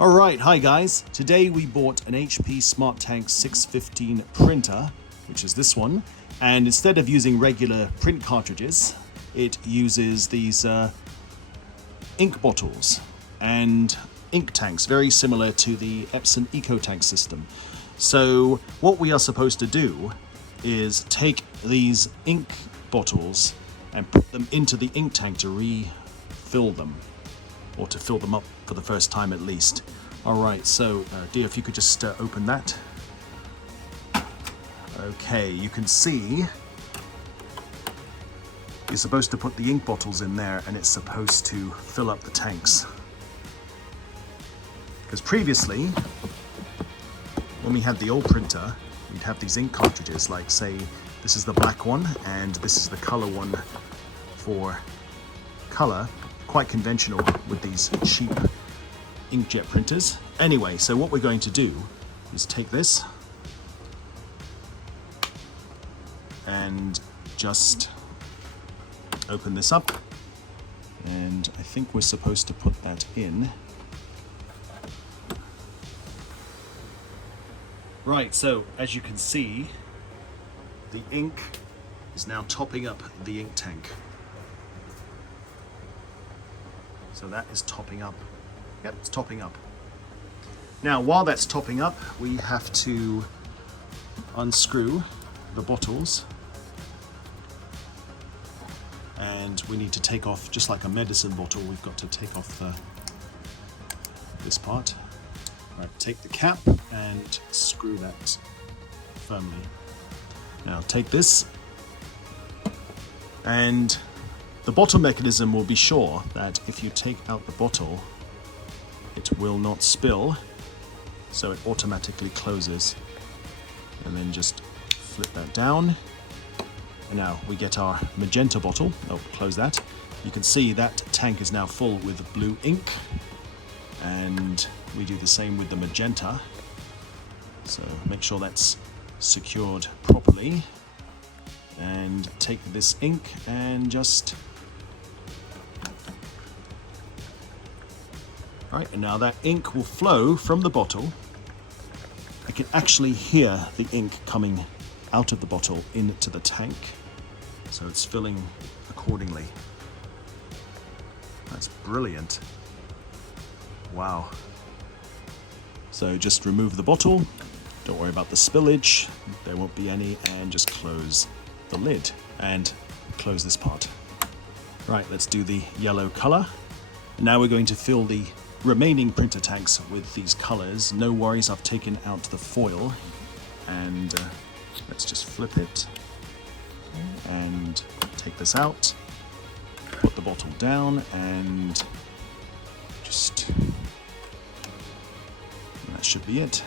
Alright, hi guys. Today we bought an HP Smart Tank 615 printer, which is this one, and instead of using regular print cartridges, it uses these ink bottles and ink tanks, very similar to the Epson EcoTank system. So what we are supposed to do is take these ink bottles and put them into the ink tank to refill them, or to fill them up for the first time at least. Alright, so dear, if you could just open that. Okay, you can see you're supposed to put the ink bottles in there and it's supposed to fill up the tanks. Because previously, when we had the old printer, we'd have these ink cartridges, like say this is the black one and this is the color one for color. Quite conventional with these cheap inkjet printers. Anyway, so what we're going to do is take this and just open this up, and I think we're supposed to put that in. Right, so as you can see, the ink is now topping up the ink tank. So that is topping up. Yep, it's topping up. Now, while that's topping up, we have to unscrew the bottles. And we need to take off, just like a medicine bottle, we've got to take off this part. Right, take the cap and screw that firmly. Now take this, and the bottle mechanism will be sure that if you take out the bottle, it will not spill, so it automatically closes. And then just flip that down. And now we get our magenta bottle. Oh, close that. You can see that tank is now full with blue ink. And we do the same with the magenta. So make sure that's secured properly. And take this ink and just... Right, and now that ink will flow from the bottle. I can actually hear the ink coming out of the bottle into the tank, so it's filling accordingly. That's brilliant. Wow. So just remove the bottle, don't worry about the spillage, there won't be any, and just close the lid and close this part. Right, let's do the yellow color. Now we're going to fill the remaining printer tanks with these colors. No worries, I've taken out the foil, and let's just flip it and take this out, put the bottle down, and just, that should be it.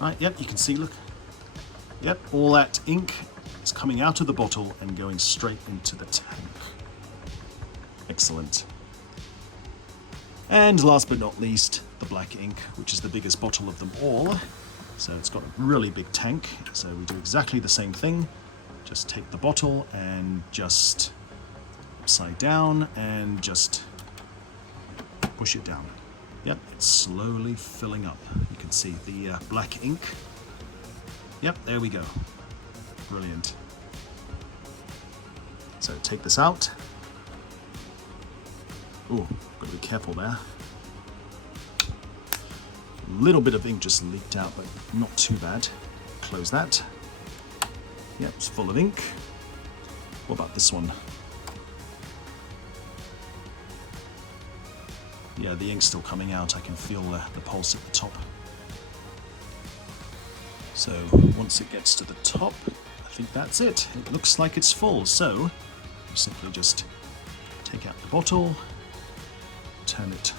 Right, yep, you can see, look. Yep, all that ink is coming out of the bottle and going straight into the tank. Excellent. And last but not least, the black ink, which is the biggest bottle of them all. So it's got a really big tank, so we do exactly the same thing. Just take the bottle and just upside down and just push it down. Yep, it's slowly filling up. You can see the black ink. Yep, there we go. Brilliant. So take this out. Ooh, got to be careful there. A little bit of ink just leaked out, but not too bad. Close that. Yep, it's full of ink. What about this one? Yeah, the ink's still coming out. I can feel the pulse at the top. So once it gets to the top, I think that's it. It looks like it's full. So you simply just take out the bottle, turn it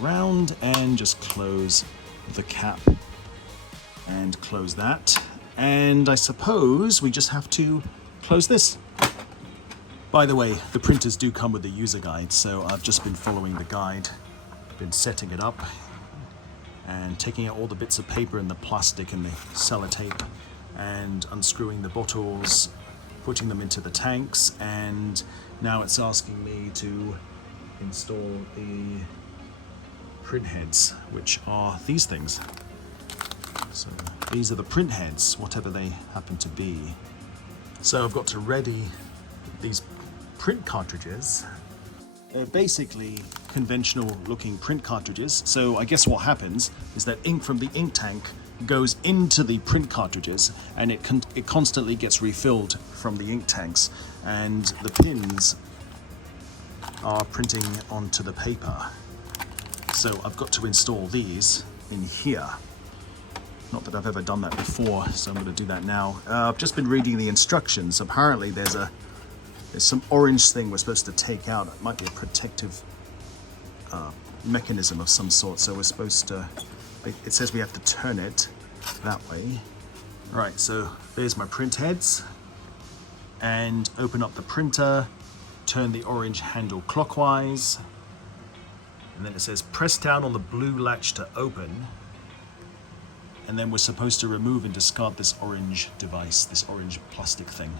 around, and just close the cap and close that. And I suppose we just have to close this. By the way, the printers do come with a user guide, so I've just been following the guide, been setting it up and taking out all the bits of paper and the plastic and the sellotape and unscrewing the bottles, putting them into the tanks, and now it's asking me to install the print heads, which are these things. So these are the print heads, whatever they happen to be. So I've got to ready these print cartridges. They're basically conventional looking print cartridges. So I guess what happens is that ink from the ink tank goes into the print cartridges, and it constantly gets refilled from the ink tanks, and the pins are printing onto the paper. So I've got to install these in here. Not that I've ever done that before, so I'm going to do that now. I've just been reading the instructions. Apparently there's some orange thing we're supposed to take out. It might be a protective mechanism of some sort, so we're supposed to, it says we have to turn it that way. Right, so there's my print heads, and open up the printer, turn the orange handle clockwise, and then it says press down on the blue latch to open, and then we're supposed to remove and discard this orange device, this orange plastic thing.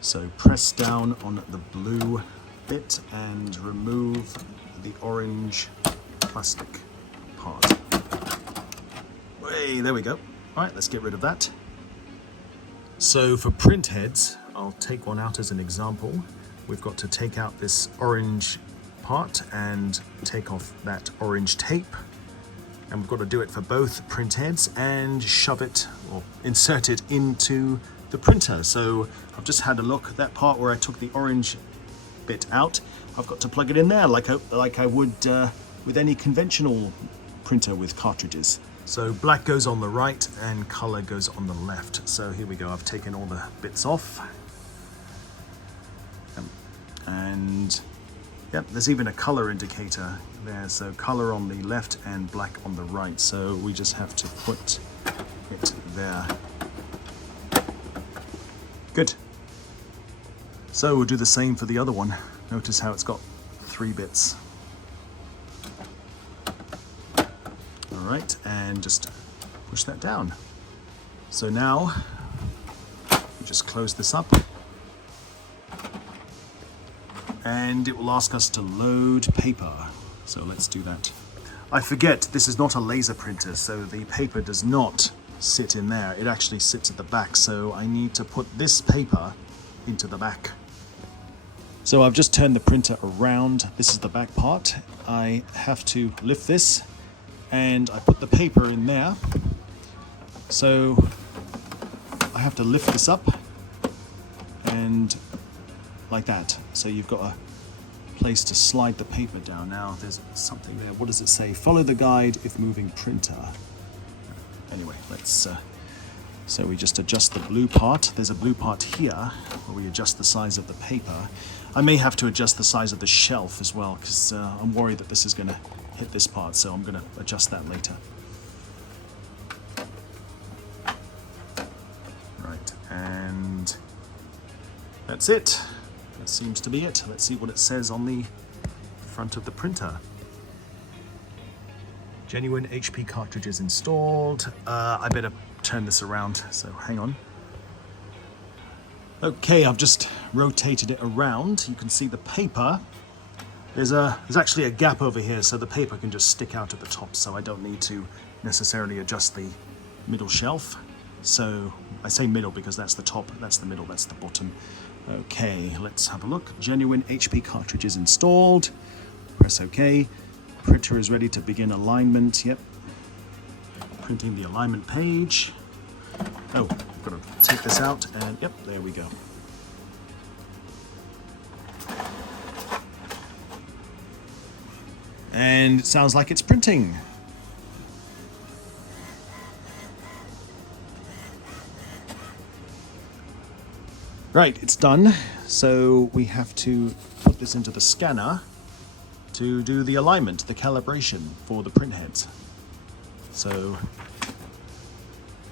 So press down on the blue bit and remove the orange plastic part. Hey, there we go. All right, let's get rid of that. So for print heads, I'll take one out as an example. We've got to take out this orange part and take off that orange tape. And we've got to do it for both print heads and shove it or insert it into the printer. So I've just had a look at that part where I took the orange bit out. I've got to plug it in there like I would with any conventional printer with cartridges. So black goes on the right and color goes on the left. So here we go, I've taken all the bits off. And yep, there's even a color indicator there. So color on the left and black on the right. So we just have to put it there. Good. So we'll do the same for the other one. Notice how it's got 3 bits. All right, and just push that down. So now, we just close this up. And it will ask us to load paper. So let's do that. I forget, this is not a laser printer, so the paper does not sit in there. It actually sits at the back, so I need to put this paper into the back. So I've just turned the printer around. This is the back part. I have to lift this and I put the paper in there. So I have to lift this up and like that. So you've got a place to slide the paper down. Now there's something there. What does it say? Follow the guide if moving printer. Anyway, let's, so we just adjust the blue part. There's a blue part here where we adjust the size of the paper. I may have to adjust the size of the shelf as well, because I'm worried that this is going to hit this part, so I'm going to adjust that later. Right, and that's it. That seems to be it. Let's see what it says on the front of the printer. Genuine HP cartridges installed. I better turn this around, so hang on. Okay, I've just rotated it around. You can see the paper. There's actually a gap over here, so the paper can just stick out at the top, so I don't need to necessarily adjust the middle shelf. So I say middle because that's the top, that's the middle, that's the bottom. Okay, let's have a look. Genuine HP cartridges installed. Press OK. Printer is ready to begin alignment. Yep. Printing the alignment page. Oh, I've got to take this out and yep, there we go. And it sounds like it's printing. Right, it's done. So we have to put this into the scanner to do the alignment, the calibration for the print heads. So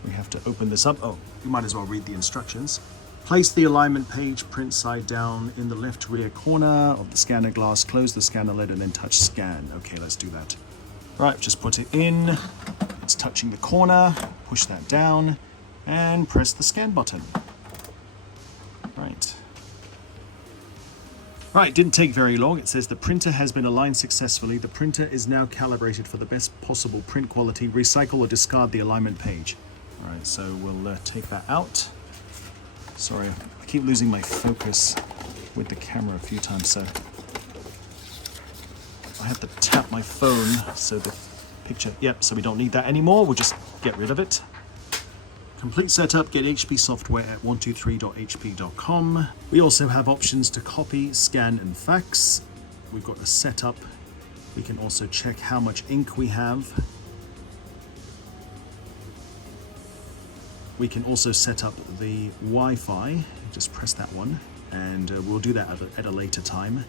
we have to open this up. Oh, you might as well read the instructions. Place the alignment page print side down in the left rear corner of the scanner glass. Close the scanner lid and then touch scan. Okay, let's do that. Right, just put it in. It's touching the corner. Push that down and press the scan button. Right. Right, didn't take very long. It says the printer has been aligned successfully. The printer is now calibrated for the best possible print quality. Recycle or discard the alignment page. All right, so we'll take that out. Sorry, I keep losing my focus with the camera a few times, so I have to tap my phone so the picture, yep, so we don't need that anymore. We'll just get rid of it. Complete setup, get HP software at 123.hp.com. We also have options to copy, scan, and fax. We've got a setup. We can also check how much ink we have. We can also set up the Wi-Fi. Just press that one, and we'll do that at a later time.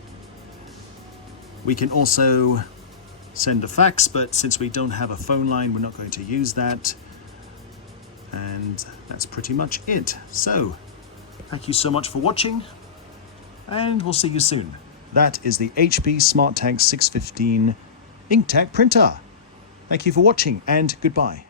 We can also send a fax, but since we don't have a phone line, we're not going to use that. And that's pretty much it. So, thank you so much for watching, and we'll see you soon. That is the HP SmartTag 615 InkTag printer. Thank you for watching, and goodbye.